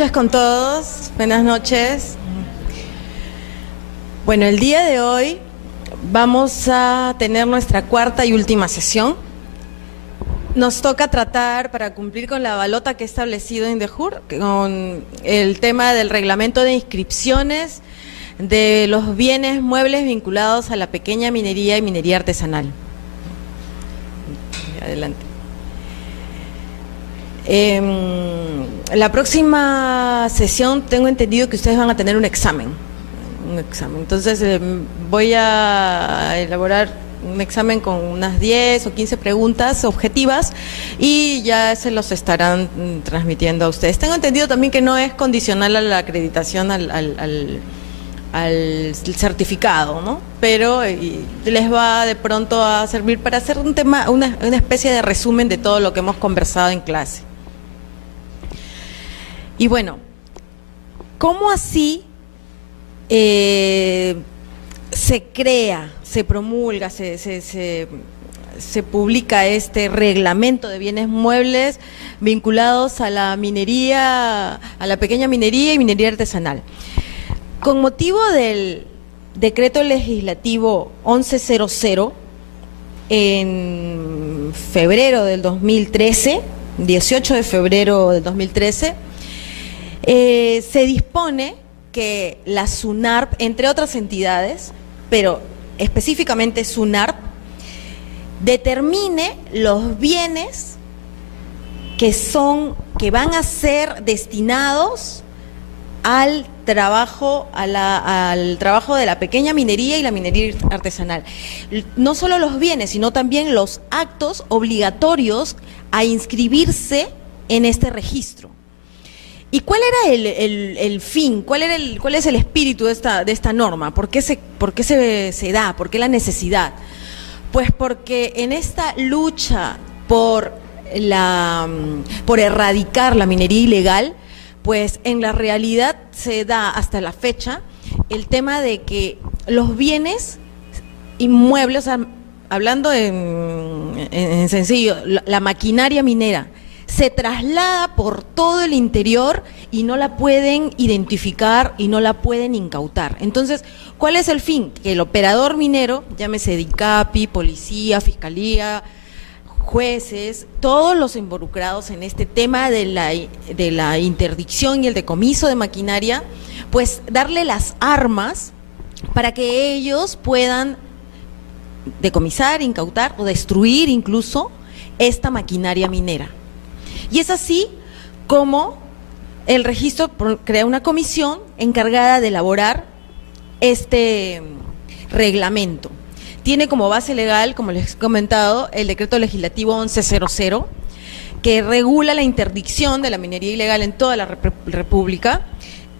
noches con todos, buenas noches. Bueno, el día de hoy vamos a tener nuestra cuarta y última sesión. Nos toca tratar, para cumplir con la balota que ha establecido INDEJUR, con el tema del reglamento de inscripciones de los bienes muebles vinculados a la pequeña minería y minería artesanal. Adelante. La próxima sesión tengo entendido que ustedes van a tener un examen. Entonces voy a elaborar un examen con unas 10 o 15 preguntas objetivas y ya se los estarán transmitiendo a ustedes. Tengo entendido también que no es condicional a la acreditación al certificado, ¿no? Pero les va de pronto a servir para hacer un tema, una especie de resumen de todo lo que hemos conversado en clase. Y bueno, ¿cómo así se crea, se promulga, se publica este reglamento de bienes muebles vinculados a la minería, a la pequeña minería y minería artesanal? Con motivo del decreto legislativo 1100 en febrero del 2013, 18 de febrero del 2013, se dispone que la SUNARP, entre otras entidades, pero específicamente SUNARP, determine los bienes que van a ser destinados al trabajo de la pequeña minería y la minería artesanal. No solo los bienes, sino también los actos obligatorios a inscribirse en este registro. ¿Y cuál era el fin? ¿Cuál es el espíritu de esta norma? ¿Por qué se da? ¿Por qué la necesidad? Pues porque en esta lucha por erradicar la minería ilegal, pues en la realidad se da hasta la fecha el tema de que los bienes inmuebles, o sea, hablando en sencillo, la maquinaria minera se traslada por todo el interior y no la pueden identificar y no la pueden incautar. Entonces, ¿cuál es el fin? Que el operador minero, llámese DICAPI, policía, fiscalía, jueces, todos los involucrados en este tema de la interdicción y el decomiso de maquinaria, pues darle las armas para que ellos puedan decomisar, incautar o destruir incluso esta maquinaria minera. Y es así como el registro crea una comisión encargada de elaborar este reglamento. Tiene como base legal, como les he comentado, el decreto legislativo 1100, que regula la interdicción de la minería ilegal en toda la República,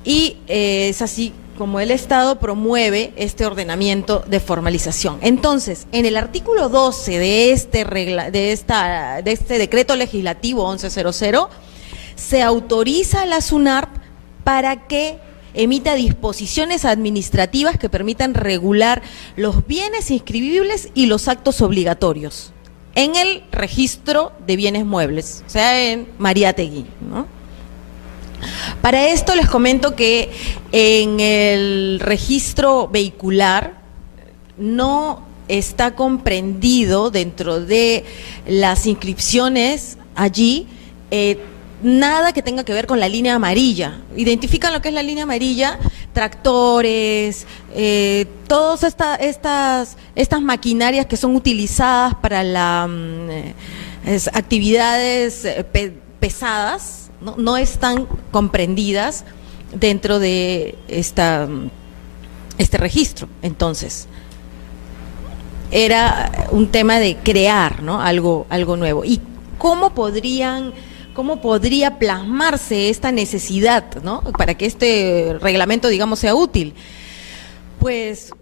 y es así como el Estado promueve este ordenamiento de formalización. Entonces, en el artículo 12 de este decreto legislativo 1100, se autoriza a la SUNARP para que emita disposiciones administrativas que permitan regular los bienes inscribibles y los actos obligatorios en el registro de bienes muebles, o sea, en Mariátegui, ¿no? Para esto les comento que en el registro vehicular no está comprendido dentro de las inscripciones allí nada que tenga que ver con la línea amarilla. ¿Identifican lo que es la línea amarilla? Tractores, todas estas maquinarias que son utilizadas para las actividades pesadas, no están comprendidas dentro de este registro. Entonces, era un tema de crear, ¿no?, algo nuevo. ¿Y cómo podría plasmarse esta necesidad, ¿no?, para que este reglamento, digamos, sea útil? Pues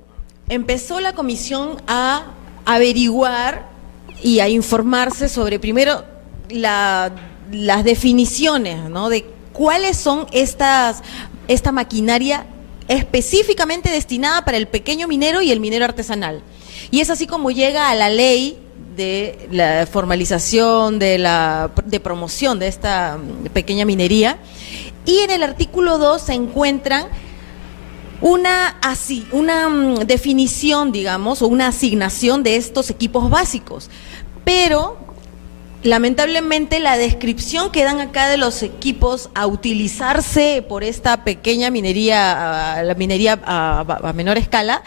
empezó la comisión a averiguar y a informarse sobre, primero, las definiciones, ¿no?, de cuáles son esta maquinaria específicamente destinada para el pequeño minero y el minero artesanal. Y es así como llega a la ley de la formalización, de promoción de esta pequeña minería, Y en el artículo 2 se encuentran una definición, digamos, o una asignación de estos equipos básicos. Pero, lamentablemente, la descripción que dan acá de los equipos a utilizarse por esta pequeña minería, la minería a menor escala,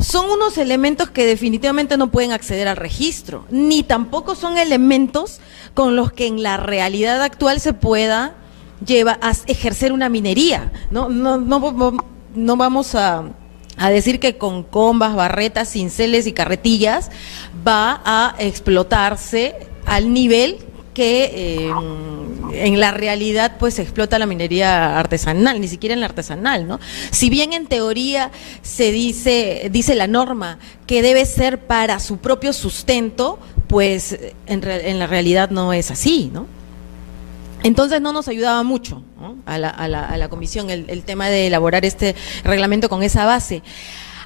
son unos elementos que definitivamente no pueden acceder al registro, ni tampoco son elementos con los que en la realidad actual se pueda a ejercer una minería. No vamos a decir que con combas, barretas, cinceles y carretillas va a explotarse al nivel que en la realidad pues se explota la minería artesanal, ni siquiera en la artesanal, ¿no? Si bien en teoría se dice la norma que debe ser para su propio sustento, pues en la realidad no es así, ¿no? Entonces no nos ayudaba mucho, ¿no? a la comisión el tema de elaborar este reglamento con esa base.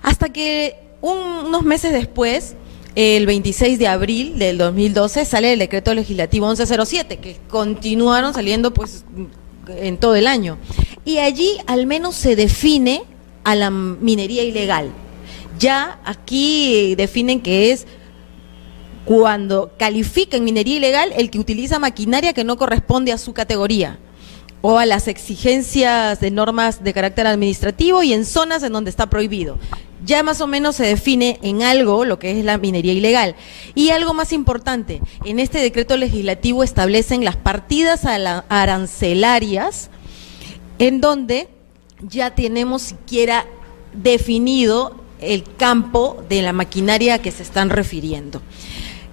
Hasta que unos meses después, el 26 de abril del 2012, sale el decreto legislativo 1107, que continuaron saliendo pues en todo el año. Y allí al menos se define a la minería ilegal. Ya aquí definen que es cuando califica en minería ilegal el que utiliza maquinaria que no corresponde a su categoría o a las exigencias de normas de carácter administrativo y en zonas en donde está prohibido. Ya más o menos se define en algo lo que es la minería ilegal. Y algo más importante, en este decreto legislativo establecen las partidas arancelarias en donde ya tenemos siquiera definido el campo de la maquinaria a que se están refiriendo.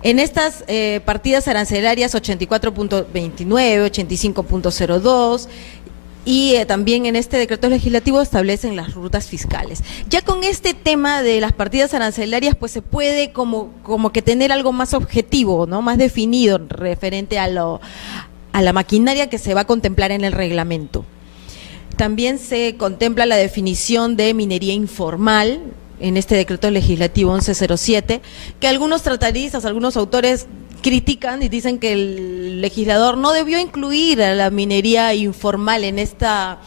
En estas partidas arancelarias 84.29, 85.02 y también en este decreto legislativo establecen las rutas fiscales. Ya con este tema de las partidas arancelarias pues se puede como que tener algo más objetivo, ¿no? Más definido referente a la maquinaria que se va a contemplar en el reglamento. También se contempla la definición de minería informal en este decreto legislativo 1107, que algunos tratadistas, algunos autores critican y dicen que el legislador no debió incluir a la minería informal en esta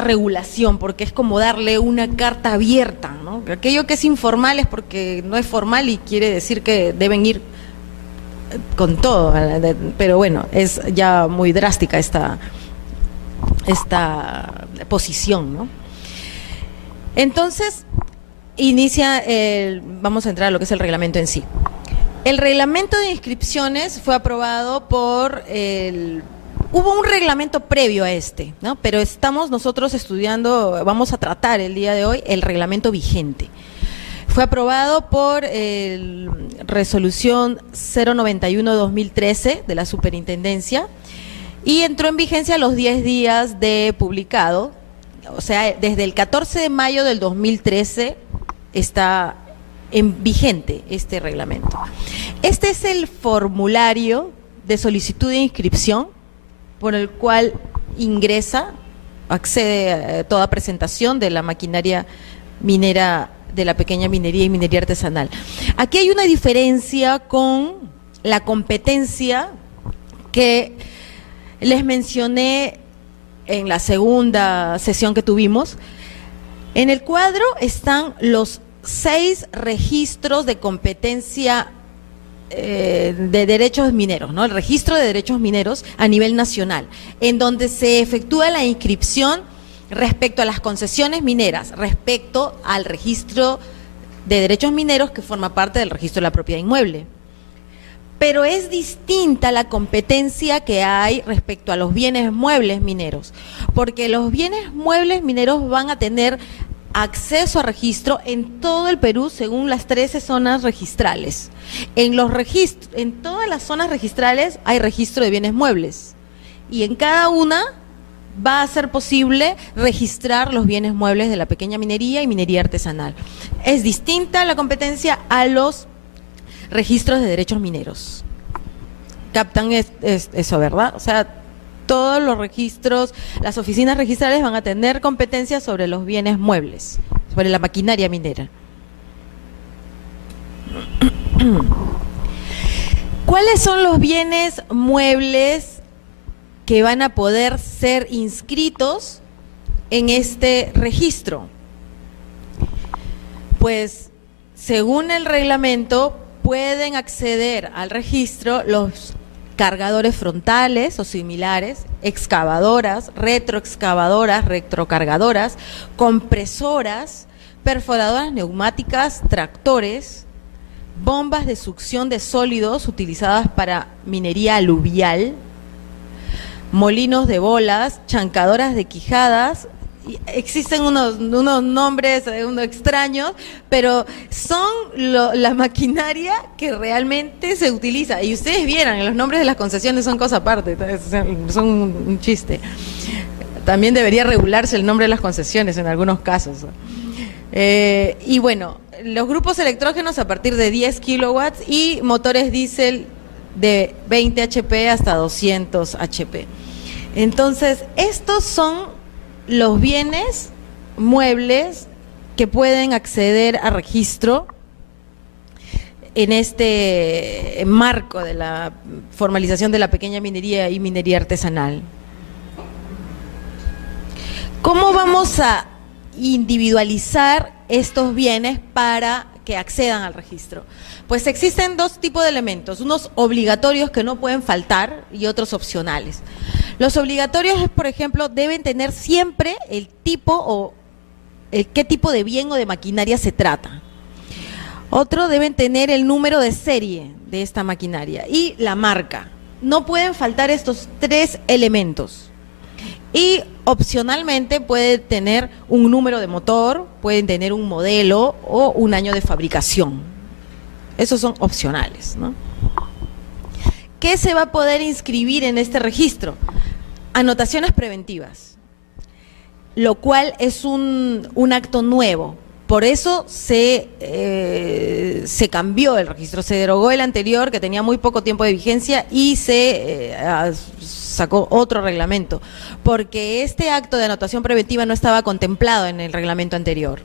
regulación, porque es como darle una carta abierta, ¿no? Aquello que es informal es porque no es formal y quiere decir que deben ir con todo, pero bueno, es ya muy drástica esta posición, ¿no? Entonces, vamos a entrar a lo que es el reglamento en sí. El reglamento de inscripciones fue aprobado hubo un reglamento previo a este, ¿no? Pero estamos nosotros estudiando, vamos a tratar el día de hoy el reglamento vigente. Fue aprobado por resolución 091-2013 de la Superintendencia y entró en vigencia a los 10 días de publicado, o sea, desde el 14 de mayo del 2013 está vigente este reglamento. Este es el formulario de solicitud de inscripción por el cual accede a toda presentación de la maquinaria minera, de la pequeña minería y minería artesanal. Aquí hay una diferencia con la competencia que les mencioné en la segunda sesión que tuvimos. En el cuadro están los 6 registros de competencia de derechos mineros, ¿no? El registro de derechos mineros a nivel nacional, en donde se efectúa la inscripción respecto a las concesiones mineras, respecto al registro de derechos mineros que forma parte del registro de la propiedad inmueble. Pero es distinta la competencia que hay respecto a los bienes muebles mineros, porque los bienes muebles mineros van a tener acceso a registro en todo el Perú según las 13 zonas registrales. En todas las zonas registrales hay registro de bienes muebles y en cada una va a ser posible registrar los bienes muebles de la pequeña minería y minería artesanal. Es distinta la competencia a los registros de derechos mineros. ¿Captan eso, verdad? O sea, todos los registros, las oficinas registrales van a tener competencia sobre los bienes muebles, sobre la maquinaria minera. ¿Cuáles son los bienes muebles que van a poder ser inscritos en este registro. Pues, según el reglamento, pueden acceder al registro los cargadores frontales o similares, excavadoras, retroexcavadoras, retrocargadoras, compresoras, perforadoras neumáticas, tractores, bombas de succión de sólidos utilizadas para minería aluvial, molinos de bolas, chancadoras de quijadas. Existen unos nombres extraños, pero son la maquinaria que realmente se utiliza. Y ustedes vieran, los nombres de las concesiones son cosa aparte, son un chiste. También debería regularse el nombre de las concesiones en algunos casos. Y bueno, los grupos electrógenos a partir de 10 kilowatts y motores diésel de 20 HP hasta 200 HP. Entonces, estos son los bienes muebles que pueden acceder a registro en este marco de la formalización de la pequeña minería y minería artesanal. ¿Cómo vamos a individualizar estos bienes para que accedan al registro? Pues existen dos tipos de elementos, unos obligatorios que no pueden faltar y otros opcionales. Los obligatorios, por ejemplo, deben tener siempre el tipo o qué tipo de bien o de maquinaria se trata. Otro, deben tener el número de serie de esta maquinaria y la marca. No pueden faltar estos tres elementos. Y opcionalmente puede tener un número de motor, pueden tener un modelo o un año de fabricación. Esos son opcionales, ¿no? ¿Qué se va a poder inscribir en este registro? Anotaciones preventivas, lo cual es un acto nuevo. Por eso se cambió el registro, se derogó el anterior que tenía muy poco tiempo de vigencia y se sacó otro reglamento, porque este acto de anotación preventiva no estaba contemplado en el reglamento anterior.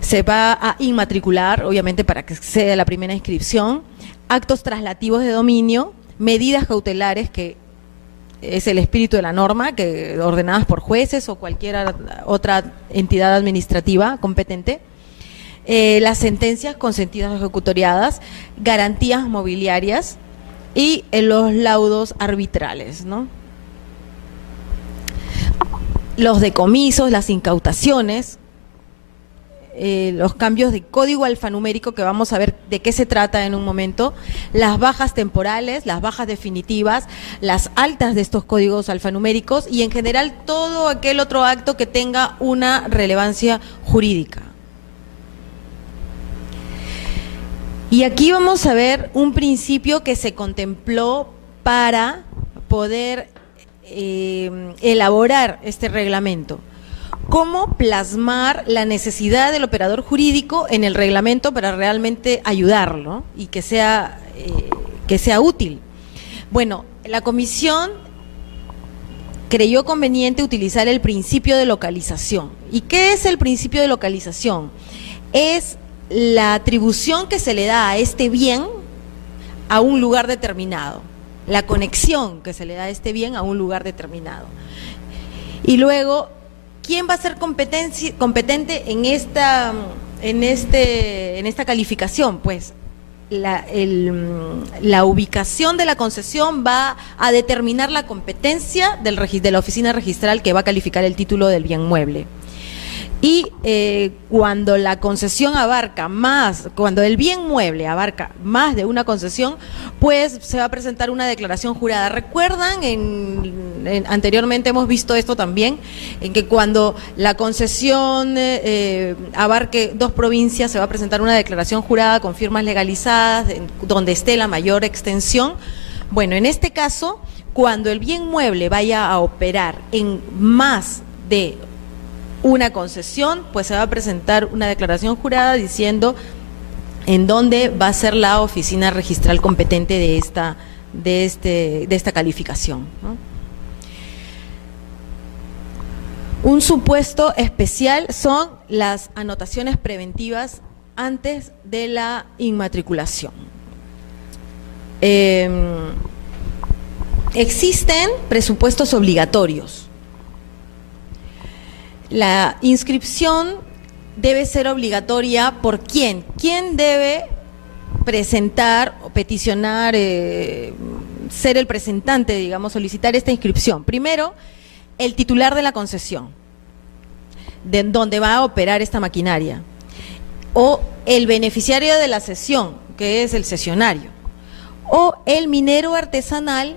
Se va a inmatricular, obviamente, para que sea la primera inscripción, actos traslativos de dominio, medidas cautelares, que es el espíritu de la norma, que ordenadas por jueces o cualquier otra entidad administrativa competente, las sentencias consentidas ejecutoriadas, garantías mobiliarias y los laudos arbitrales, ¿no? Los decomisos, las incautaciones, los cambios de código alfanumérico, que vamos a ver de qué se trata en un momento, las bajas temporales, las bajas definitivas, las altas de estos códigos alfanuméricos y en general todo aquel otro acto que tenga una relevancia jurídica. Y aquí vamos a ver un principio que se contempló para poder elaborar este reglamento. Cómo plasmar la necesidad del operador jurídico en el reglamento para realmente ayudarlo y que sea útil. Bueno, la comisión creyó conveniente utilizar el principio de localización. ¿Y qué es el principio de localización? Es la atribución que se le da a este bien a un lugar determinado, la conexión que se le da a este bien a un lugar determinado. Y luego, ¿quién va a ser competente en esta calificación? Pues la ubicación de la concesión va a determinar la competencia de la oficina registral que va a calificar el título del bien mueble. Y cuando la concesión cuando el bien mueble abarca más de una concesión, pues se va a presentar una declaración jurada. ¿Recuerdan? Anteriormente hemos visto esto también, en que cuando la concesión abarque 2 provincias, se va a presentar una declaración jurada con firmas legalizadas, donde esté la mayor extensión. Bueno, en este caso, cuando el bien mueble vaya a operar en más de una concesión, pues se va a presentar una declaración jurada diciendo en dónde va a ser la oficina registral competente de esta calificación, ¿no? Un supuesto especial son las anotaciones preventivas antes de la inmatriculación. existen presupuestos obligatorios. La inscripción debe ser obligatoria por ¿quién? ¿Quién debe presentar o peticionar, ser el presentante, digamos, solicitar esta inscripción? Primero, el titular de la concesión, de donde va a operar esta maquinaria, o el beneficiario de la cesión, que es el cesionario, o el minero artesanal,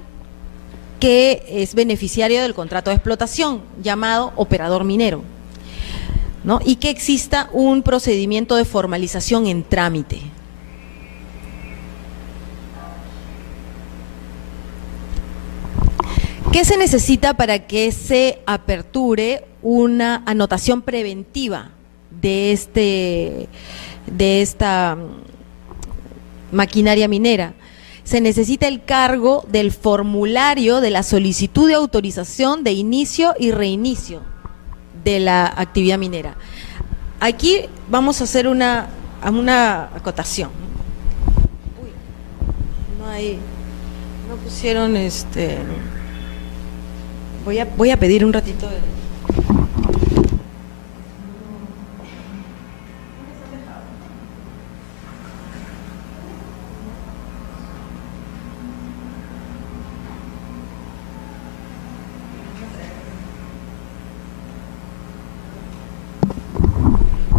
que es beneficiario del contrato de explotación, llamado operador minero, ¿no? Y que exista un procedimiento de formalización en trámite. ¿Qué se necesita para que se aperture una anotación preventiva de esta maquinaria minera? Se necesita el cargo del formulario de la solicitud de autorización de inicio y reinicio de la actividad minera. Aquí vamos a hacer una acotación. Uy, no pusieron voy a pedir un ratito de...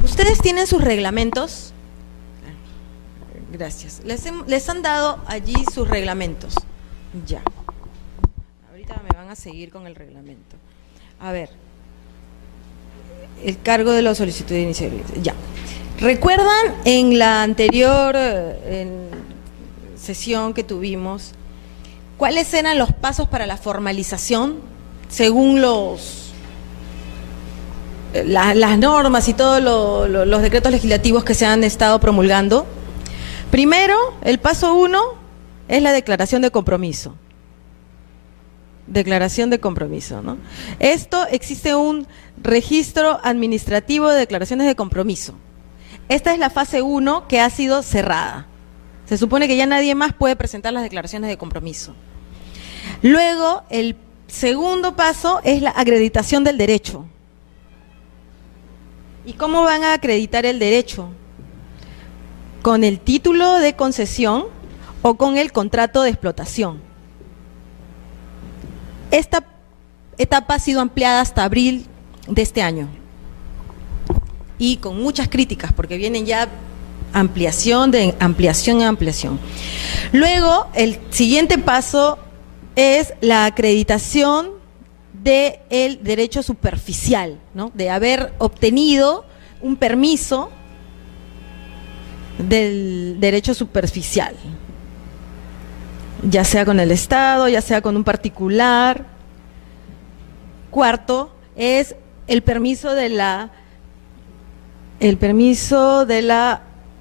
¿Ustedes tienen sus reglamentos? Gracias. Les han dado allí sus reglamentos. Ya. Ahorita me van a seguir con el reglamento. A ver. El cargo de la solicitud de inicio. Ya. ¿Recuerdan en la anterior sesión que tuvimos cuáles eran los pasos para la formalización según las normas y todos los decretos legislativos que se han estado promulgando? Primero, el paso 1 es la declaración de compromiso. Declaración de compromiso, ¿no? Esto, existe un registro administrativo de declaraciones de compromiso. Esta es la fase 1 que ha sido cerrada. Se supone que ya nadie más puede presentar las declaraciones de compromiso. Luego, el segundo paso es la acreditación del derecho. ¿Y cómo van a acreditar el derecho? ¿Con el título de concesión o con el contrato de explotación? Esta etapa ha sido ampliada hasta abril de este año y con muchas críticas porque vienen ya ampliación de ampliación a ampliación. Luego, el siguiente paso es la acreditación del derecho superficial, ¿no? De haber obtenido un permiso del derecho superficial, ya sea con el Estado, ya sea con un particular. Cuarto es el permiso de la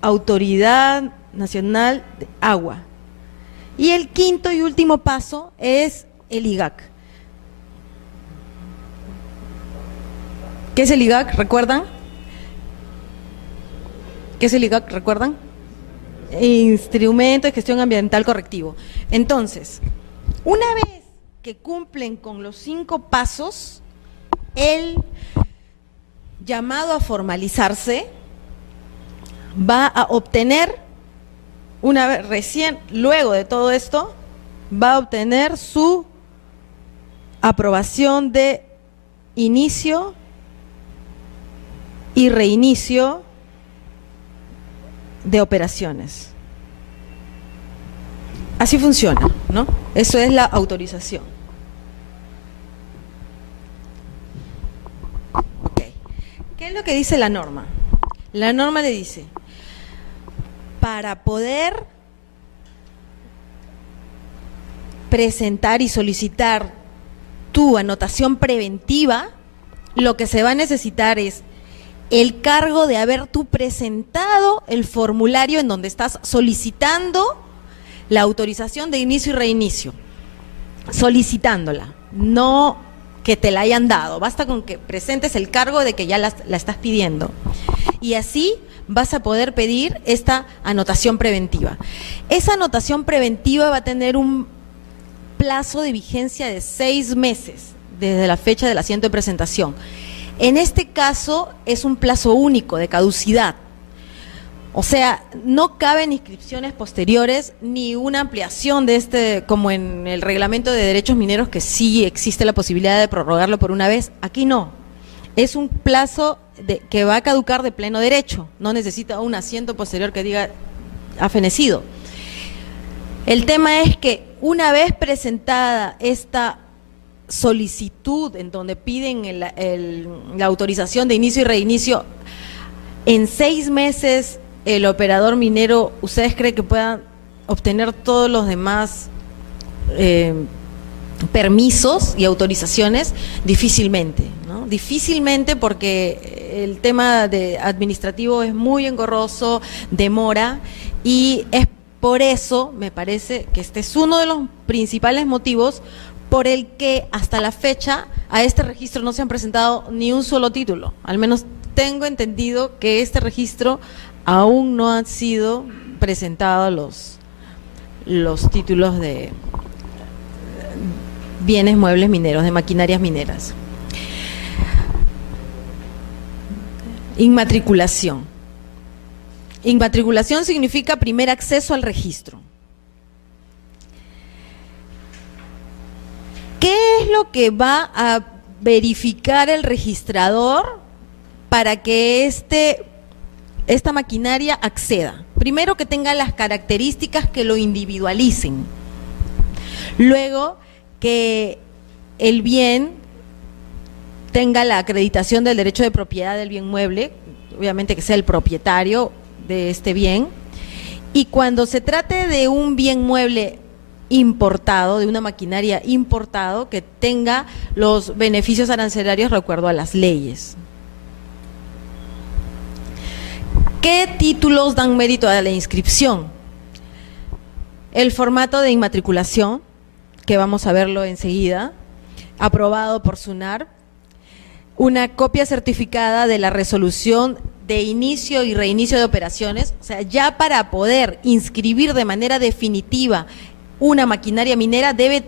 Autoridad Nacional de Agua. Y el quinto y último paso es el IGAC. ¿Qué es el IGAC? ¿Recuerdan? ¿Qué es el IGAC? ¿Recuerdan? Instrumento de Gestión Ambiental Correctivo. Entonces, una vez que cumplen con los 5 pasos, el llamado a formalizarse va a obtener, una vez recién, luego de todo esto, va a obtener su aprobación de inicio y reinicio de operaciones. Así funciona, ¿no? Eso es la autorización. Ok. ¿Qué es lo que dice la norma? La norma le dice, para poder presentar y solicitar tu anotación preventiva, lo que se va a necesitar es el cargo de haber tú presentado el formulario en donde estás solicitando la autorización de inicio y reinicio, solicitándola, no que te la hayan dado, basta con que presentes el cargo de que ya la estás pidiendo. Y así vas a poder pedir esta anotación preventiva. Esa anotación preventiva va a tener plazo de vigencia de 6 meses desde la fecha del asiento de presentación. En este caso es un plazo único de caducidad. O sea, no caben inscripciones posteriores ni una ampliación de este, como en el reglamento de derechos mineros, que sí existe la posibilidad de prorrogarlo por una vez. Aquí no. Es un plazo que va a caducar de pleno derecho. No necesita un asiento posterior que diga ha fenecido. El tema es que una vez presentada esta solicitud en donde piden la autorización de inicio y reinicio, en 6 meses el operador minero, ¿ustedes creen que puedan obtener todos los demás permisos y autorizaciones? Difícilmente, ¿no? Difícilmente, porque el tema administrativo es muy engorroso, demora, y es por eso, me parece, que este es uno de los principales motivos por el que hasta la fecha a este registro no se han presentado ni un solo título. Al menos tengo entendido que este registro aún no han sido presentados los títulos de bienes muebles mineros, de maquinarias mineras. Inmatriculación. Inmatriculación significa primer acceso al registro. ¿Qué es lo que va a verificar el registrador para que esta maquinaria acceda? Primero, que tenga las características que lo individualicen. Luego, que el bien tenga la acreditación del derecho de propiedad del bien mueble, obviamente que sea el propietario de este bien. Y cuando se trate de un bien mueble importado, de una maquinaria importado, que tenga los beneficios arancelarios de acuerdo a las leyes. ¿Qué títulos dan mérito a la inscripción? El formato de inmatriculación, que vamos a verlo enseguida, aprobado por SUNAR, una copia certificada de la resolución de inicio y reinicio de operaciones. O sea, ya para poder inscribir de manera definitiva una maquinaria minera debe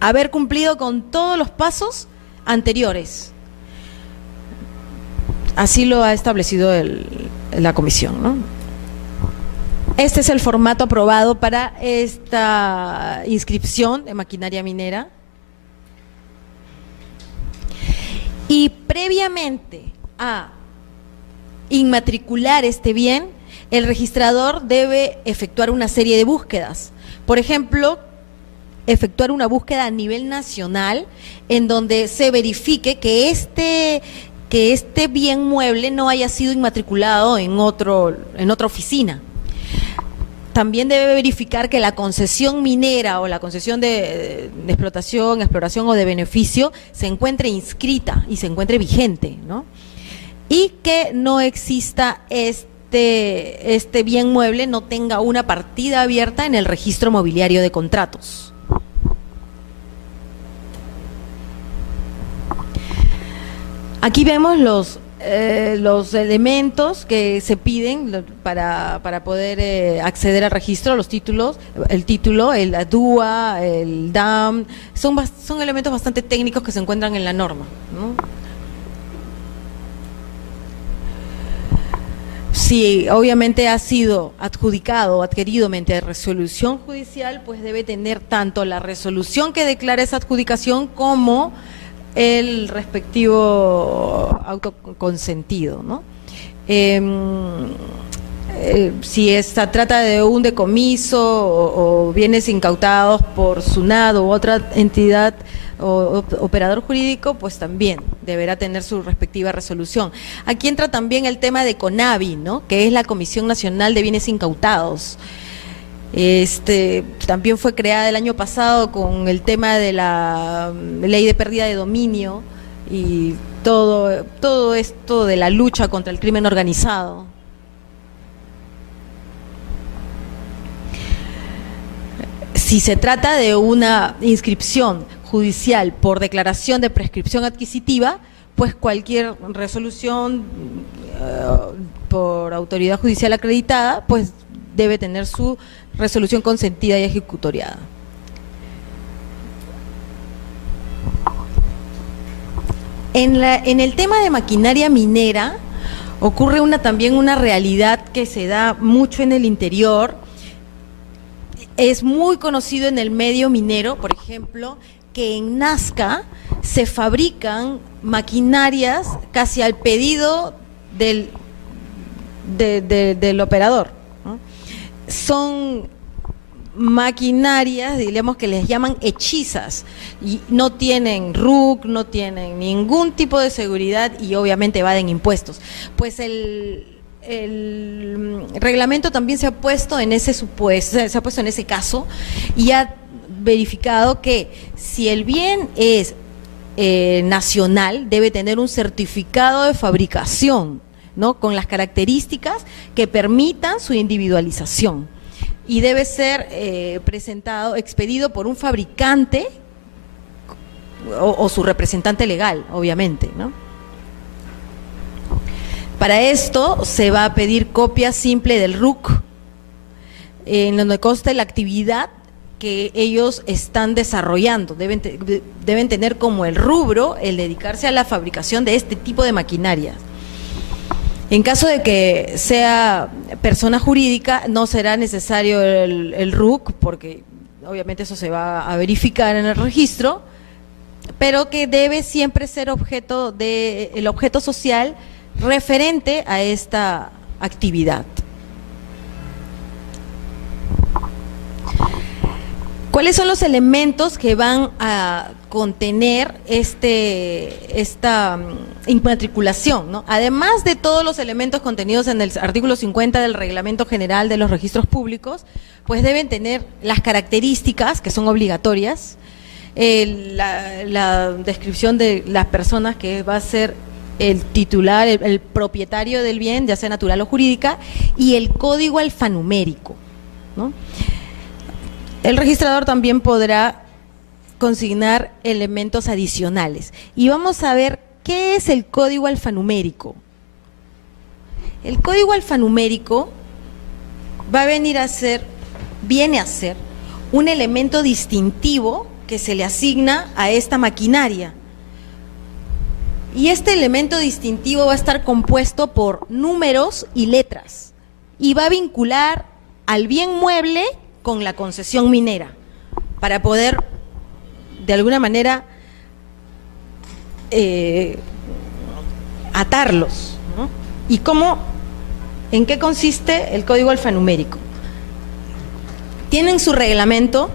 haber cumplido con todos los pasos anteriores. Así lo ha establecido la comisión, ¿no? Este es el formato aprobado para esta inscripción de maquinaria minera. Y previamente a inmatricular este bien, el registrador debe efectuar una serie de búsquedas. Por ejemplo, efectuar una búsqueda a nivel nacional en donde se verifique que este bien mueble no haya sido inmatriculado en otra oficina. También debe verificar que la concesión minera o la concesión de explotación, exploración o de beneficio se encuentre inscrita y se encuentre vigente, ¿no? Y que no exista este bien mueble, no tenga una partida abierta en el registro mobiliario de contratos. Aquí vemos los elementos que se piden para poder acceder al registro, los títulos, el título, el DUA, el DAM, son elementos bastante técnicos que se encuentran en la norma, ¿no? Si obviamente ha sido adjudicado o adquirido mediante resolución judicial, pues debe tener tanto la resolución que declara esa adjudicación como el respectivo autoconsentido, ¿no? Si se trata de un decomiso o bienes incautados por SUNAT u otra entidad o operador jurídico, pues también deberá tener su respectiva resolución. Aquí entra también el tema de CONABI, ¿no?, que es la Comisión Nacional de Bienes Incautados. También fue creada el año pasado con el tema de la ley de pérdida de dominio y todo esto de la lucha contra el crimen organizado. Si se trata de una inscripción judicial por declaración de prescripción adquisitiva, pues cualquier resolución por autoridad judicial acreditada, pues debe tener su resolución consentida y ejecutoriada. En el tema de maquinaria minera ocurre también una realidad que se da mucho en el interior. Es muy conocido en el medio minero, por ejemplo, que en Nazca se fabrican maquinarias casi al pedido del operador, ¿no? Son maquinarias, diríamos que les llaman hechizas, y no tienen RUC, no tienen ningún tipo de seguridad y obviamente evaden impuestos. Pues el reglamento también se ha puesto en ese supuesto, se ha puesto en ese caso y ha verificado que si el bien es nacional, debe tener un certificado de fabricación, ¿no?, con las características que permitan su individualización, y debe ser expedido por un fabricante o su representante legal, obviamente, ¿no? Para esto se va a pedir copia simple del RUC, en donde conste la actividad que ellos están desarrollando. Deben tener como el rubro el dedicarse a la fabricación de este tipo de maquinaria. En caso de que sea persona jurídica, no será necesario el RUC, porque obviamente eso se va a verificar en el registro, pero que debe siempre ser el objeto social referente a esta actividad. ¿Cuáles son los elementos que van a contener esta inmatriculación, ¿no? Además de todos los elementos contenidos en el artículo 50 del Reglamento General de los Registros Públicos, pues deben tener las características que son obligatorias, la descripción de las personas que va a ser el titular, el propietario del bien, ya sea natural o jurídica, y el código alfanumérico, ¿no? El registrador también podrá consignar elementos adicionales. Y vamos a ver qué es el código alfanumérico. El código alfanumérico viene a ser un elemento distintivo que se le asigna a esta maquinaria. Y este elemento distintivo va a estar compuesto por números y letras, y va a vincular al bien mueble con la concesión minera, para poder, de alguna manera, atarlos, ¿no? ¿Y en qué consiste el código alfanumérico? Tienen su reglamento.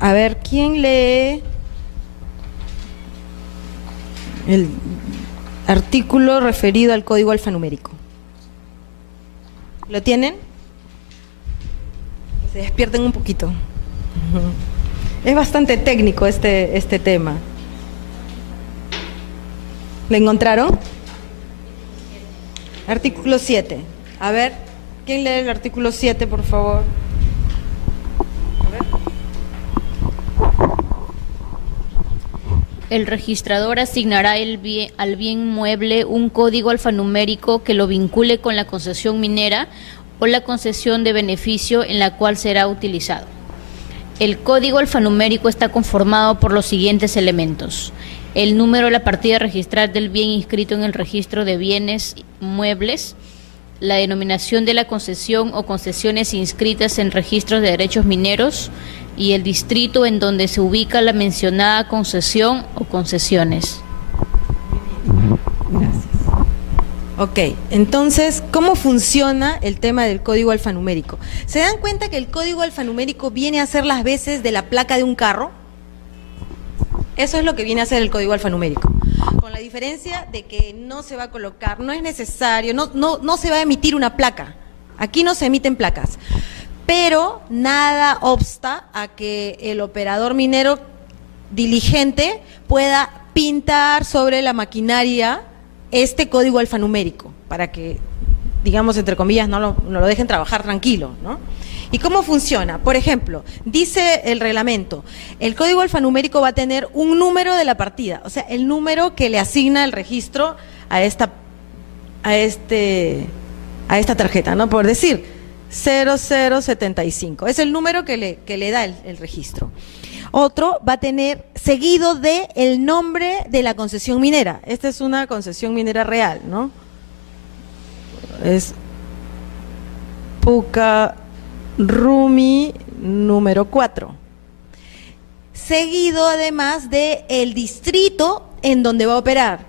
A ver, ¿quién lee el artículo referido al código alfanumérico? ¿Lo tienen? Que se despierten un poquito. Es bastante técnico este tema. ¿Lo encontraron? Artículo 7. A ver, ¿quién lee el artículo 7, por favor? A ver. El registrador asignará al bien mueble un código alfanumérico que lo vincule con la concesión minera o la concesión de beneficio en la cual será utilizado. El código alfanumérico está conformado por los siguientes elementos: el número de la partida registral del bien inscrito en el registro de bienes muebles, la denominación de la concesión o concesiones inscritas en registros de derechos mineros y el distrito en donde se ubica la mencionada concesión o concesiones. Gracias. Ok, entonces, ¿cómo funciona el tema del código alfanumérico? ¿Se dan cuenta que el código alfanumérico viene a ser las veces de la placa de un carro? Eso es lo que viene a ser el código alfanumérico, con la diferencia de que no se va a colocar, no es necesario, no se va a emitir una placa. Aquí no se emiten placas, pero nada obsta a que el operador minero diligente pueda pintar sobre la maquinaria este código alfanumérico, para que, digamos, entre comillas, no lo dejen trabajar tranquilo, ¿no? ¿Y cómo funciona? Por ejemplo, dice el reglamento, el código alfanumérico va a tener un número de la partida, o sea, el número que le asigna el registro a esta tarjeta, ¿no? Por decir, 0075, es el número que le da el registro. Otro va a tener seguido de el nombre de la concesión minera. Esta es una concesión minera real, ¿no? Es Pucarumi número 4. Seguido además de el distrito en donde va a operar.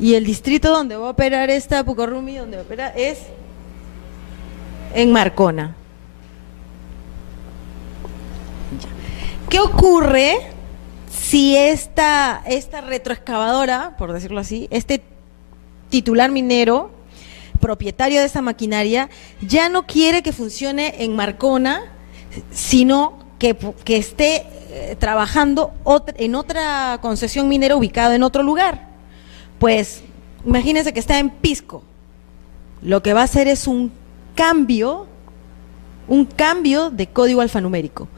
Y el distrito donde va a operar esta Pucarumi, donde va a operar, es en Marcona. ¿Qué ocurre si esta retroexcavadora, por decirlo así, este titular minero, propietario de esta maquinaria, ya no quiere que funcione en Marcona, sino que esté trabajando en otra concesión minera ubicada en otro lugar? Pues imagínense que está en Pisco. Lo que va a hacer es un cambio de código alfanumérico.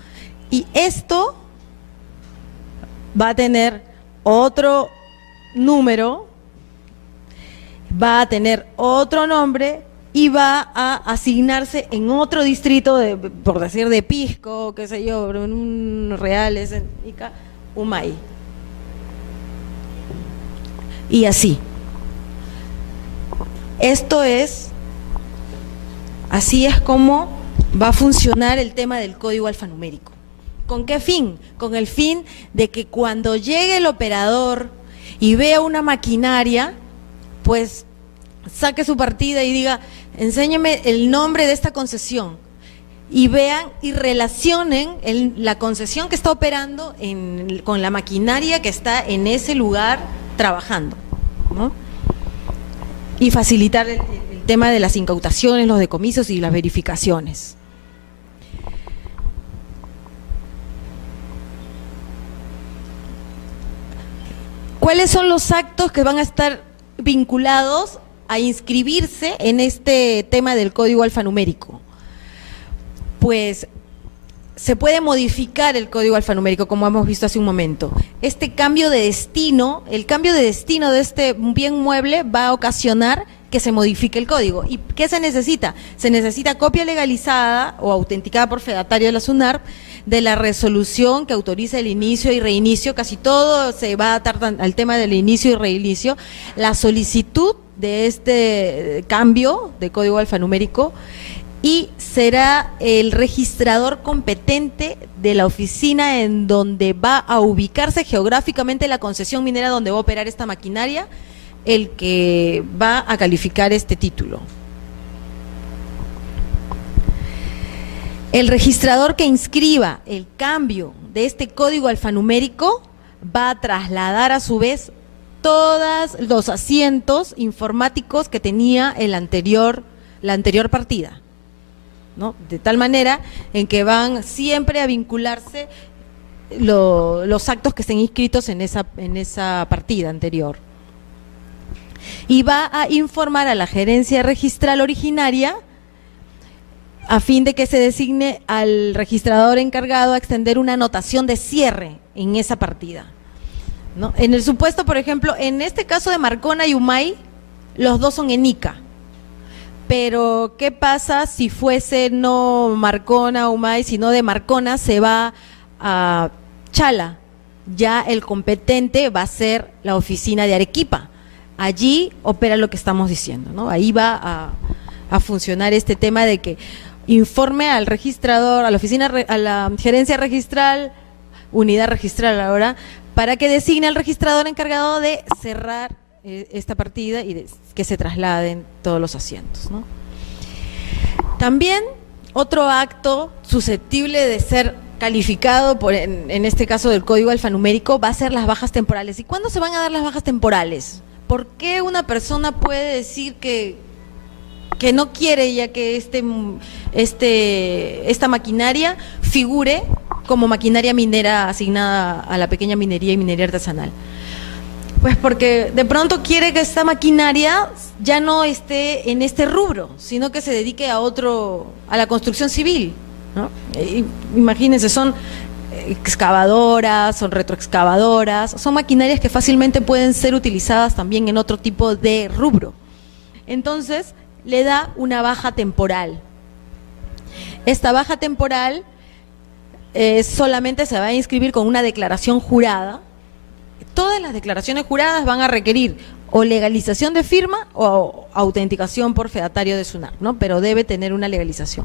Y esto va a tener otro número, va a tener otro nombre y va a asignarse en otro distrito, por decir de Pisco, qué sé yo, en un Reales, en Ica, Humay. Y así. Así es como va a funcionar el tema del código alfanumérico. ¿Con qué fin? Con el fin de que cuando llegue el operador y vea una maquinaria, pues saque su partida y diga, enséñeme el nombre de esta concesión, y vean y relacionen la concesión que está operando con la maquinaria que está en ese lugar trabajando, ¿no? Y facilitar el tema de las incautaciones, los decomisos y las verificaciones. ¿Cuáles son los actos que van a estar vinculados a inscribirse en este tema del código alfanumérico? Pues se puede modificar el código alfanumérico, como hemos visto hace un momento. Este cambio de destino, el cambio de destino de este bien mueble va a ocasionar que se modifique el código. ¿Y qué se necesita? Se necesita copia legalizada o autenticada por fedatario de la SUNARP de la resolución que autoriza el inicio y reinicio. Casi todo se va a atar al tema del inicio y reinicio. La solicitud de este cambio de código alfanumérico, y será el registrador competente de la oficina en donde va a ubicarse geográficamente la concesión minera donde va a operar esta maquinaria, el que va a calificar este título. El registrador que inscriba el cambio de este código alfanumérico va a trasladar a su vez todos los asientos informáticos que tenía la anterior partida, ¿no? De tal manera en que van siempre a vincularse los actos que estén inscritos en esa partida anterior. Y va a informar a la gerencia registral originaria a fin de que se designe al registrador encargado a extender una anotación de cierre en esa partida, ¿no? En el supuesto, por ejemplo, en este caso de Marcona y Humay, los dos son en Ica. Pero, ¿qué pasa si fuese no Marcona, Humay, sino de Marcona se va a Chala? Ya el competente va a ser la oficina de Arequipa. Allí opera lo que estamos diciendo, ¿no? Ahí va a funcionar este tema de que informe al registrador, a la oficina, a la gerencia registral, unidad registral ahora, para que designe al registrador encargado de cerrar esta partida y de que se trasladen todos los asientos, ¿no? También otro acto susceptible de ser calificado en este caso del código alfanumérico va a ser las bajas temporales. ¿Y cuándo se van a dar las bajas temporales? ¿Por qué una persona puede decir que no quiere ya que esta maquinaria figure como maquinaria minera asignada a la pequeña minería y minería artesanal? Pues porque de pronto quiere que esta maquinaria ya no esté en este rubro, sino que se dedique a la construcción civil, ¿no? Imagínense, son excavadoras, son retroexcavadoras, son maquinarias que fácilmente pueden ser utilizadas también en otro tipo de rubro. Entonces, le da una baja temporal. Esta baja temporal solamente se va a inscribir con una declaración jurada. Todas las declaraciones juradas van a requerir o legalización de firma o autenticación por fedatario de SUNAT, ¿no? Pero debe tener una legalización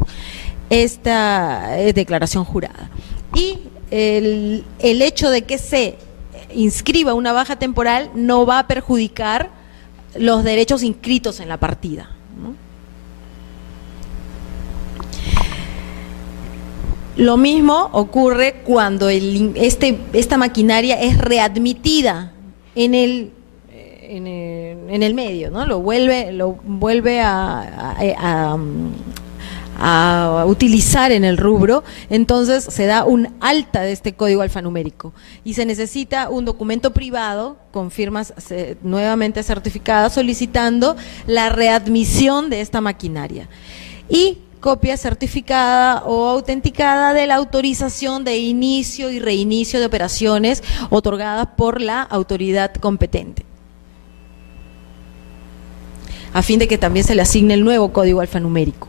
esta declaración jurada. Y el hecho de que se inscriba una baja temporal no va a perjudicar los derechos inscritos en la partida, ¿no? Lo mismo ocurre cuando esta maquinaria es readmitida en el medio, ¿no? Lo vuelve a utilizar en el rubro. Entonces se da un alta de este código alfanumérico y se necesita un documento privado con firmas nuevamente certificadas solicitando la readmisión de esta maquinaria y copia certificada o autenticada de la autorización de inicio y reinicio de operaciones otorgadas por la autoridad competente, a fin de que también se le asigne el nuevo código alfanumérico.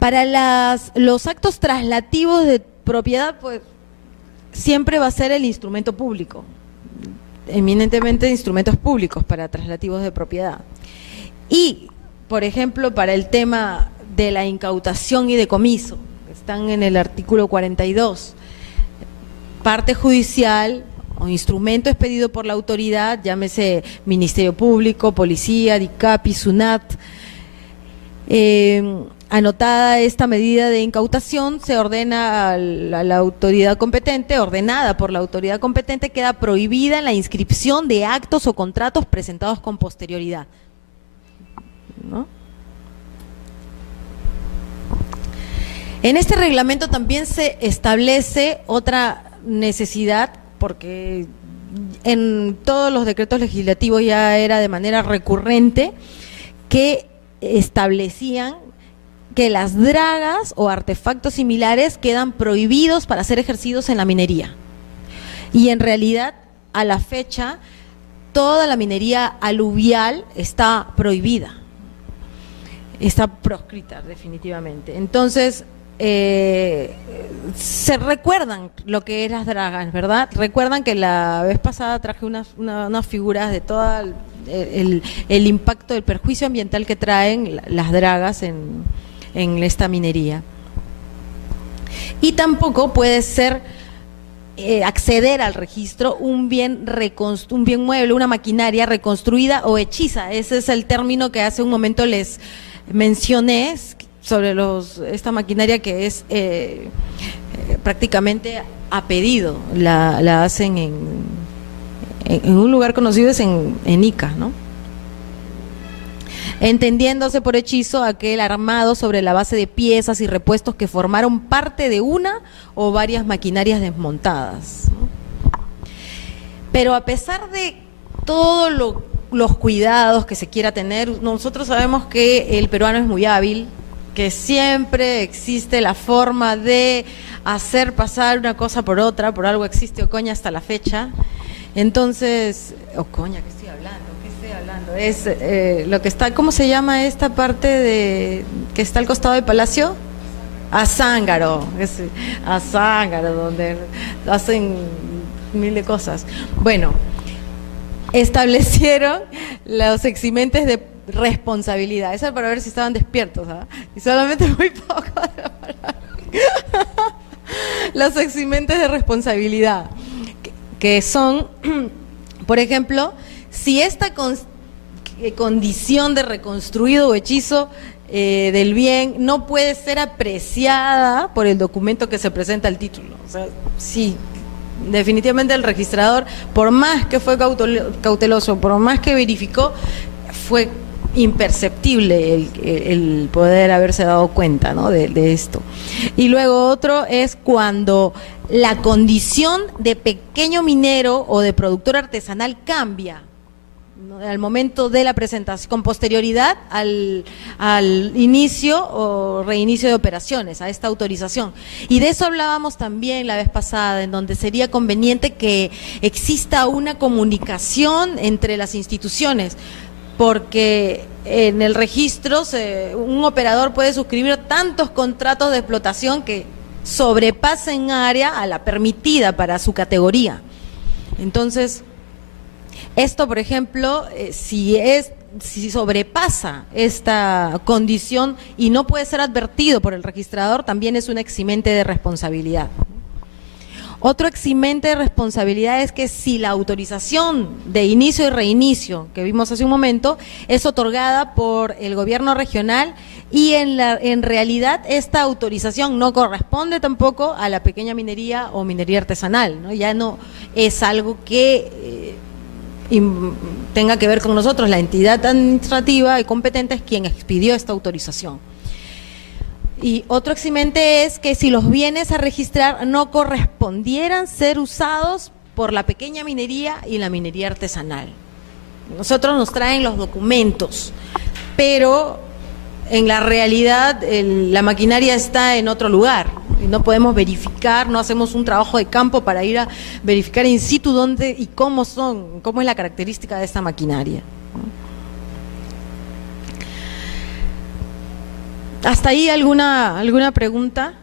Para los actos traslativos de propiedad, pues siempre va a ser el instrumento público, eminentemente instrumentos públicos para traslativos de propiedad. Y, por ejemplo, para el tema de la incautación y decomiso, que están en el artículo 42, parte judicial o instrumento expedido por la autoridad, llámese Ministerio Público, Policía, DICAPI, SUNAT, anotada esta medida de incautación, se ordena a la autoridad competente, ordenada por la autoridad competente, queda prohibida la inscripción de actos o contratos presentados con posterioridad, ¿no? En este reglamento también se establece otra necesidad, porque en todos los decretos legislativos ya era de manera recurrente que establecían que las dragas o artefactos similares quedan prohibidos para ser ejercidos en la minería. Y en realidad, a la fecha, toda la minería aluvial está prohibida, está proscrita definitivamente. Entonces, se recuerdan lo que eran las dragas, ¿verdad? Recuerdan que la vez pasada traje unas figuras de todo el impacto del perjuicio ambiental que traen las dragas en esta minería. Y tampoco puede ser acceder al registro un bien mueble, una maquinaria reconstruida o hechiza. Ese es el término que hace un momento les mencioné sobre esta maquinaria que es prácticamente a pedido, la hacen en un lugar conocido, es en Ica, ¿no? Entendiéndose por hechizo aquel armado sobre la base de piezas y repuestos que formaron parte de una o varias maquinarias desmontadas, ¿no? Pero a pesar de todos los cuidados que se quiera tener, nosotros sabemos que el peruano es muy hábil, que siempre existe la forma de hacer pasar una cosa por otra, por algo existe Ocoña hasta la fecha. Entonces, Ocoña, ¿qué estoy hablando? Es lo que está, ¿cómo se llama esta parte que está al costado del Palacio? Azángaro, Azángaro, donde hacen mil de cosas. Bueno, establecieron los eximentes de responsabilidad. Eso es para ver si estaban despiertos, ¿ah? Y solamente muy poco. Los eximentes de responsabilidad, que son, por ejemplo, si esta condición de reconstruido o hechizo del bien no puede ser apreciada por el documento que se presenta al título. O sea, sí, definitivamente el registrador, por más que fue cauteloso, por más que verificó, fue imperceptible el poder haberse dado cuenta, ¿no?, de esto. Y luego otro es cuando la condición de pequeño minero o de productor artesanal cambia, ¿no?, al momento de la presentación, con posterioridad al inicio o reinicio de operaciones, a esta autorización. Y de eso hablábamos también la vez pasada, en donde sería conveniente que exista una comunicación entre las instituciones porque en el registro un operador puede suscribir tantos contratos de explotación que sobrepasen área a la permitida para su categoría. Entonces, esto, por ejemplo, si sobrepasa esta condición y no puede ser advertido por el registrador, también es un eximente de responsabilidad. Otro eximente de responsabilidad es que si la autorización de inicio y reinicio, que vimos hace un momento, es otorgada por el gobierno regional y en realidad esta autorización no corresponde tampoco a la pequeña minería o minería artesanal, ¿no? Ya no es algo que tenga que ver con nosotros, la entidad administrativa y competente es quien expidió esta autorización. Y otro eximente es que si los bienes a registrar no correspondieran ser usados por la pequeña minería y la minería artesanal. Nosotros nos traen los documentos, pero en la realidad la maquinaria está en otro lugar y no podemos verificar, no hacemos un trabajo de campo para ir a verificar in situ dónde y cómo es la característica de esta maquinaria. ¿Hasta ahí alguna pregunta?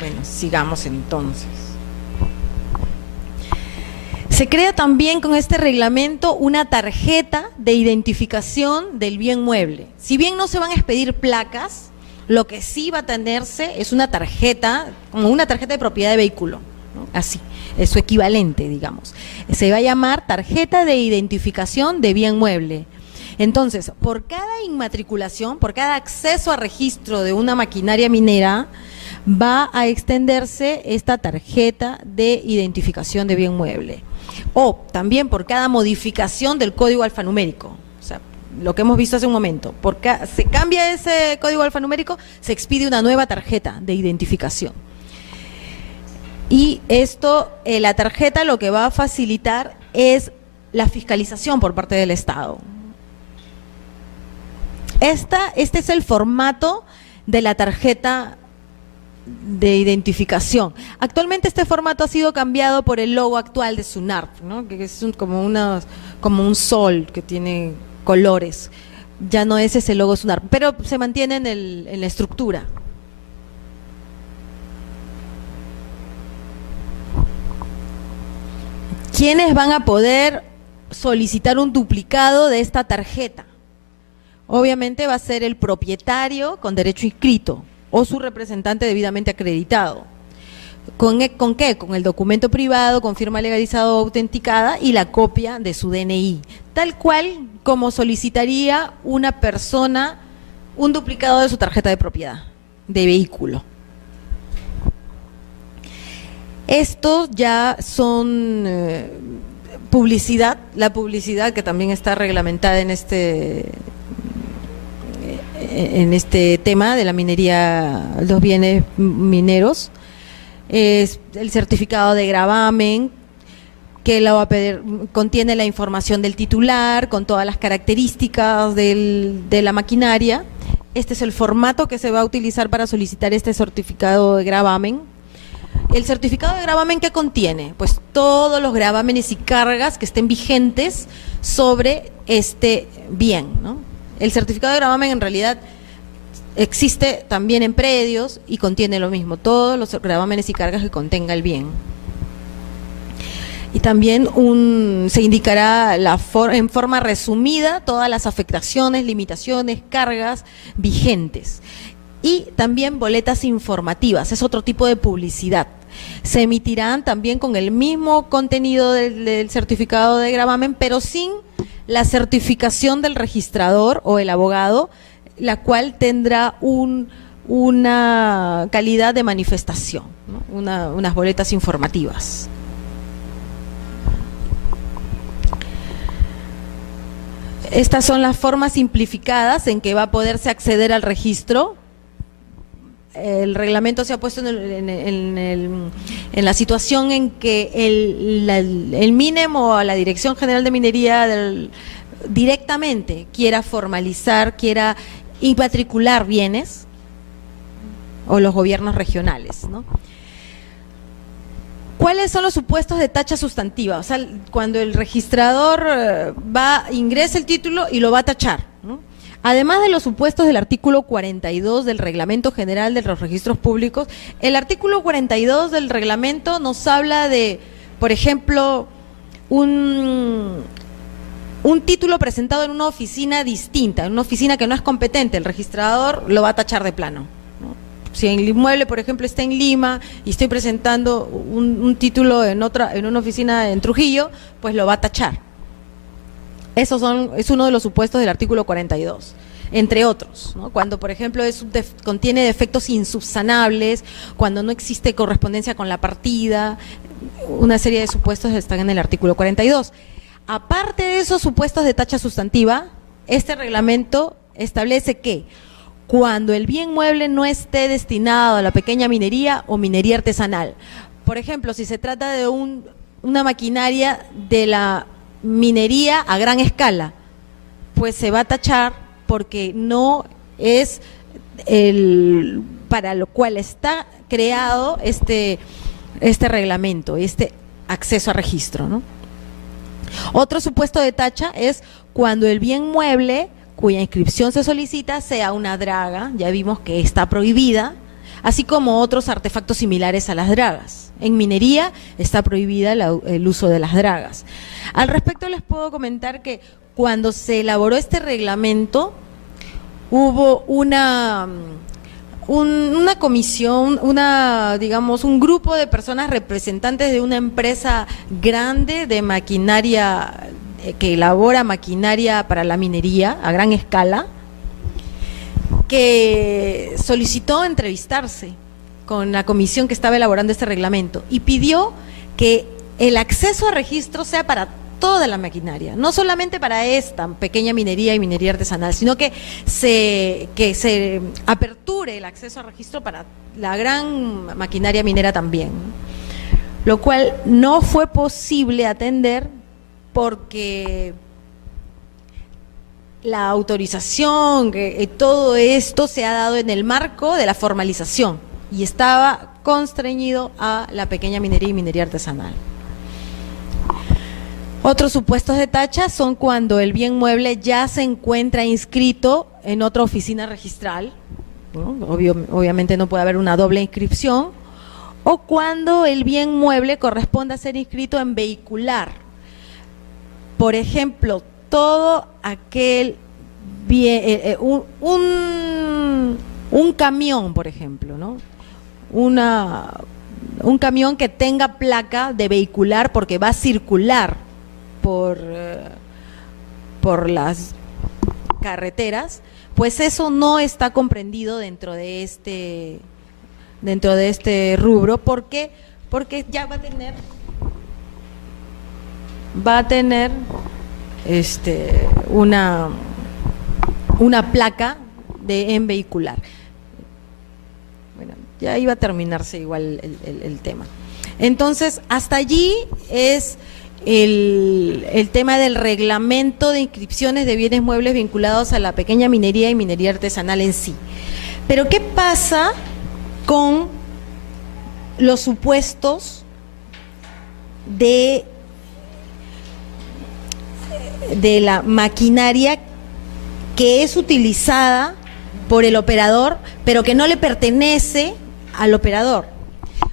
Bueno, sigamos entonces. Se crea también con este reglamento una tarjeta de identificación del bien mueble. Si bien no se van a expedir placas, lo que sí va a tenerse es una tarjeta, como una tarjeta de propiedad de vehículo, ¿no? Así, es su equivalente, digamos. Se va a llamar tarjeta de identificación de bien mueble. Entonces, por cada inmatriculación, por cada acceso a registro de una maquinaria minera, va a extenderse esta tarjeta de identificación de bien mueble. O también por cada modificación del código alfanumérico. O sea, lo que hemos visto hace un momento. Se cambia ese código alfanumérico, se expide una nueva tarjeta de identificación. Y esto, la tarjeta lo que va a facilitar es la fiscalización por parte del Estado. Este es el formato de la tarjeta de identificación. Actualmente este formato ha sido cambiado por el logo actual de SUNARP, ¿no? Que es como un sol que tiene colores. Ya no es ese logo SUNARP, pero se mantiene en la estructura. ¿Quiénes van a poder solicitar un duplicado de esta tarjeta? Obviamente va a ser el propietario con derecho inscrito o su representante debidamente acreditado. ¿Con qué? Con el documento privado, con firma legalizada o autenticada y la copia de su DNI, tal cual como solicitaría una persona un duplicado de su tarjeta de propiedad, de vehículo. Estos ya son publicidad, la publicidad que también está reglamentada en este tema de la minería, los bienes mineros. Es el certificado de gravamen, que lo va a pedir, contiene la información del titular, con todas las características de la maquinaria. Este es el formato que se va a utilizar para solicitar este certificado de gravamen. El certificado de gravamen, ¿qué contiene? Pues todos los gravámenes y cargas que estén vigentes sobre este bien, ¿no? El certificado de gravamen en realidad existe también en predios y contiene lo mismo, todos los gravámenes y cargas que contenga el bien. Y también se indicará en forma resumida todas las afectaciones, limitaciones, cargas vigentes. Y también boletas informativas, es otro tipo de publicidad. Se emitirán también con el mismo contenido del certificado de gravamen, pero sin la certificación del registrador o el abogado, la cual tendrá una calidad de manifestación, ¿no? Unas boletas informativas. Estas son las formas simplificadas en que va a poderse acceder al registro. El reglamento se ha puesto en la situación en que el MINEM o la Dirección General de Minería directamente quiera formalizar, quiera inmatricular bienes, o los gobiernos regionales, ¿no? ¿Cuáles son los supuestos de tacha sustantiva? O sea, cuando el registrador ingresa el título y lo va a tachar, ¿no? Además de los supuestos del artículo 42 del Reglamento General de los Registros Públicos, el artículo 42 del reglamento nos habla de, por ejemplo, un título presentado en una oficina distinta, en una oficina que no es competente, el registrador lo va a tachar de plano, ¿no? Si el inmueble, por ejemplo, está en Lima y estoy presentando un título en una oficina en Trujillo, pues lo va a tachar. Es uno de los supuestos del artículo 42, entre otros, ¿no? Cuando, por ejemplo, contiene defectos insubsanables, cuando no existe correspondencia con la partida, una serie de supuestos están en el artículo 42. Aparte de esos supuestos de tacha sustantiva, este reglamento establece que cuando el bien mueble no esté destinado a la pequeña minería o minería artesanal, por ejemplo, si se trata de una maquinaria de la minería a gran escala, pues se va a tachar porque no es para lo cual está creado este reglamento, este acceso a registro, ¿no? Otro supuesto de tacha es cuando el bien mueble cuya inscripción se solicita sea una draga, ya vimos que está prohibida, así como otros artefactos similares a las dragas. En minería está prohibida el uso de las dragas. Al respecto les puedo comentar que cuando se elaboró este reglamento hubo una comisión, digamos, un grupo de personas representantes de una empresa grande de maquinaria, que elabora maquinaria para la minería a gran escala, que solicitó entrevistarse con la comisión que estaba elaborando este reglamento y pidió que el acceso a registro sea para toda la maquinaria, no solamente para esta pequeña minería y minería artesanal, sino que se aperture el acceso a registro para la gran maquinaria minera también, lo cual no fue posible atender porque la autorización, todo esto se ha dado en el marco de la formalización y estaba constreñido a la pequeña minería y minería artesanal. Otros supuestos de tacha son cuando el bien mueble ya se encuentra inscrito en otra oficina registral, ¿no? Obviamente no puede haber una doble inscripción, o cuando el bien mueble corresponde a ser inscrito en vehicular. Por ejemplo, todo aquel bien, un camión, por ejemplo, ¿no? Un camión que tenga placa de vehicular porque va a circular por las carreteras, pues eso no está comprendido dentro de este rubro, porque ya va a tener una placa en vehicular. Bueno, ya iba a terminarse igual el tema. Entonces, hasta allí es el tema del reglamento de inscripciones de bienes muebles vinculados a la pequeña minería y minería artesanal en sí. Pero ¿qué pasa con los supuestos de la maquinaria que es utilizada por el operador, pero que no le pertenece al operador?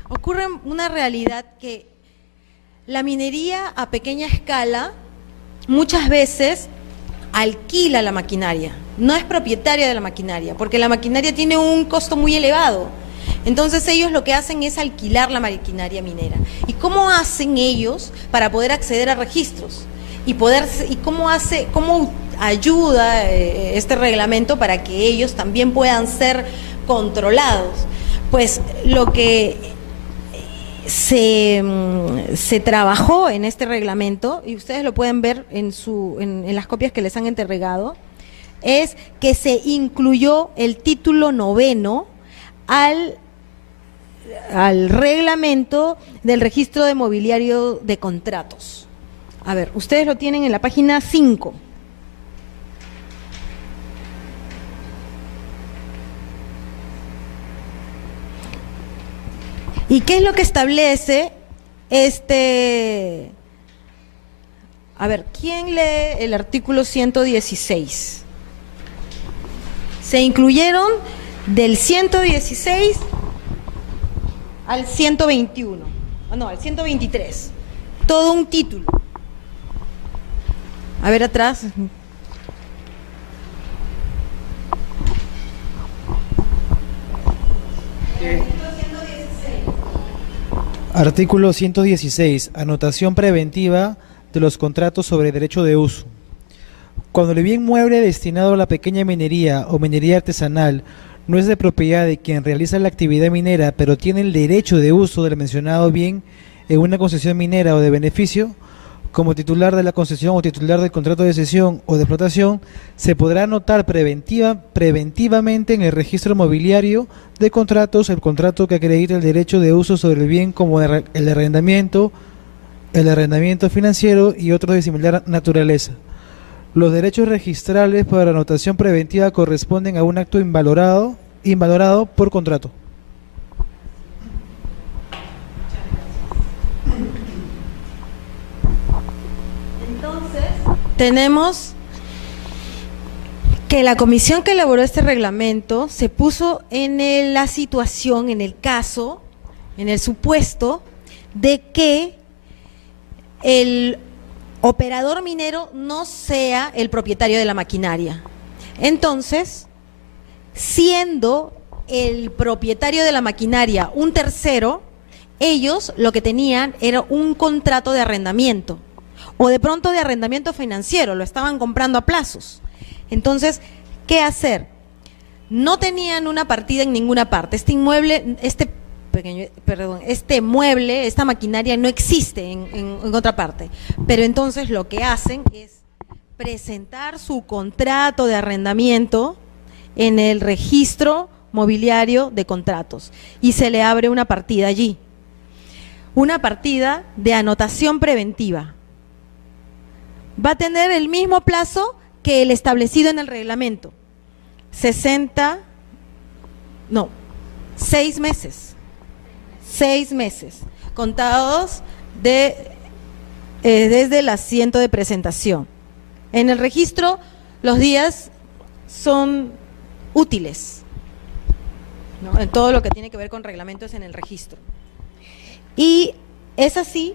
Ocurre una realidad que la minería a pequeña escala muchas veces alquila la maquinaria, no es propietaria de la maquinaria, porque la maquinaria tiene un costo muy elevado. Entonces ellos lo que hacen es alquilar la maquinaria minera. ¿Y cómo hacen ellos para poder acceder a registros? Y cómo ayuda este reglamento para que ellos también puedan ser controlados. Pues lo que se trabajó en este reglamento, y ustedes lo pueden ver en las copias que les han entregado, es que se incluyó el título 9 al reglamento del registro de mobiliario de contratos. A ver, ustedes lo tienen en la página 5. ¿Y qué es lo que establece A ver, ¿quién lee el artículo 116? Se incluyeron del 116 al 121, no, al 123, todo un título. A ver atrás. Artículo 116. Anotación preventiva de los contratos sobre derecho de uso. Cuando el bien mueble destinado a la pequeña minería o minería artesanal no es de propiedad de quien realiza la actividad minera, pero tiene el derecho de uso del mencionado bien en una concesión minera o de beneficio, como titular de la concesión o titular del contrato de cesión o de explotación, se podrá anotar preventivamente en el registro mobiliario de contratos el contrato que acredite el derecho de uso sobre el bien, como el arrendamiento financiero y otros de similar naturaleza. Los derechos registrales para anotación preventiva corresponden a un acto invalorado por contrato. Entonces, tenemos que la comisión que elaboró este reglamento se puso en la situación, en el caso, en el supuesto de que el operador minero no sea el propietario de la maquinaria. Entonces, siendo el propietario de la maquinaria un tercero, ellos lo que tenían era un contrato de arrendamiento o de pronto de arrendamiento financiero, lo estaban comprando a plazos. Entonces, ¿qué hacer? No tenían una partida en ninguna parte. Este inmueble, este mueble, esta maquinaria no existe en otra parte, pero entonces lo que hacen es presentar su contrato de arrendamiento en el registro mobiliario de contratos y se le abre una partida allí, una partida de anotación preventiva. Va a tener el mismo plazo que el establecido en el reglamento, 6 meses. 6 meses, contados desde el asiento de presentación. En el registro, los días son útiles, ¿no? En todo lo que tiene que ver con reglamentos en el registro. Y es así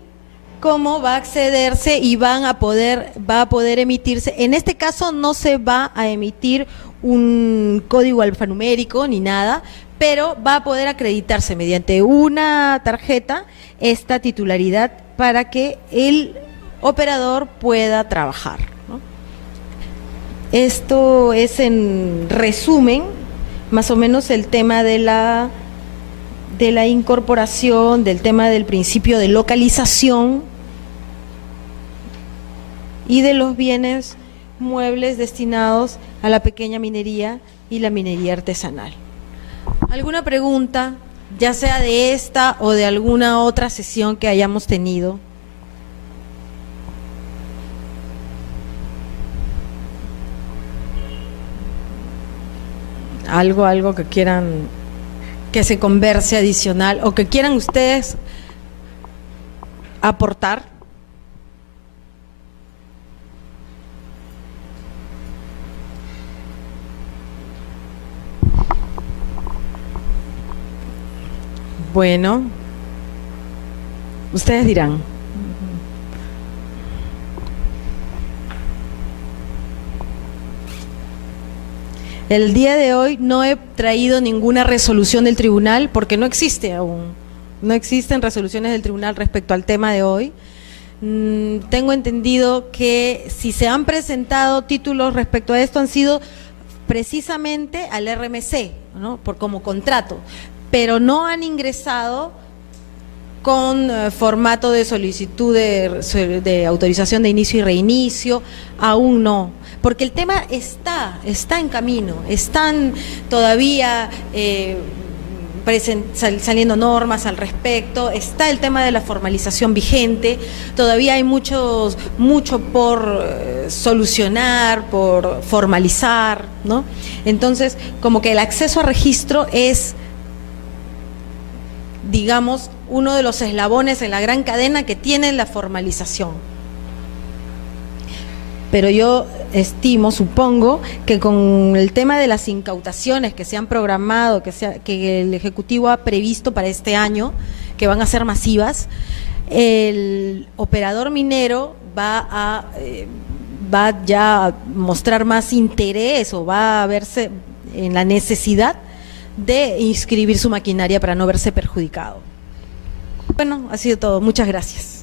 como va a accederse y va a poder emitirse. En este caso no se va a emitir un código alfanumérico ni nada, pero va a poder acreditarse mediante una tarjeta esta titularidad para que el operador pueda trabajar, ¿no? Esto es en resumen más o menos el tema de la incorporación, del tema del principio de localización y de los bienes muebles destinados a la pequeña minería y la minería artesanal. ¿Alguna pregunta, ya sea de esta o de alguna otra sesión que hayamos tenido? Algo que quieran que se converse adicional o que quieran ustedes aportar. Bueno, ustedes dirán. El día de hoy no he traído ninguna resolución del tribunal porque no existe aún. No existen resoluciones del tribunal respecto al tema de hoy. Tengo entendido que si se han presentado títulos respecto a esto han sido precisamente al RMC, ¿no? Como contrato, pero no han ingresado con formato de solicitud de autorización de inicio y reinicio, aún no, porque el tema está en camino, están todavía saliendo normas al respecto, está el tema de la formalización vigente, todavía hay mucho por solucionar, por formalizar, ¿no? Entonces, como que el acceso a registro es digamos, uno de los eslabones en la gran cadena que tiene la formalización. Pero yo estimo, supongo, que con el tema de las incautaciones que se han programado, que el Ejecutivo ha previsto para este año, que van a ser masivas, el operador minero va ya a mostrar más interés o va a verse en la necesidad de inscribir su maquinaria para no verse perjudicado. Bueno, ha sido todo. Muchas gracias.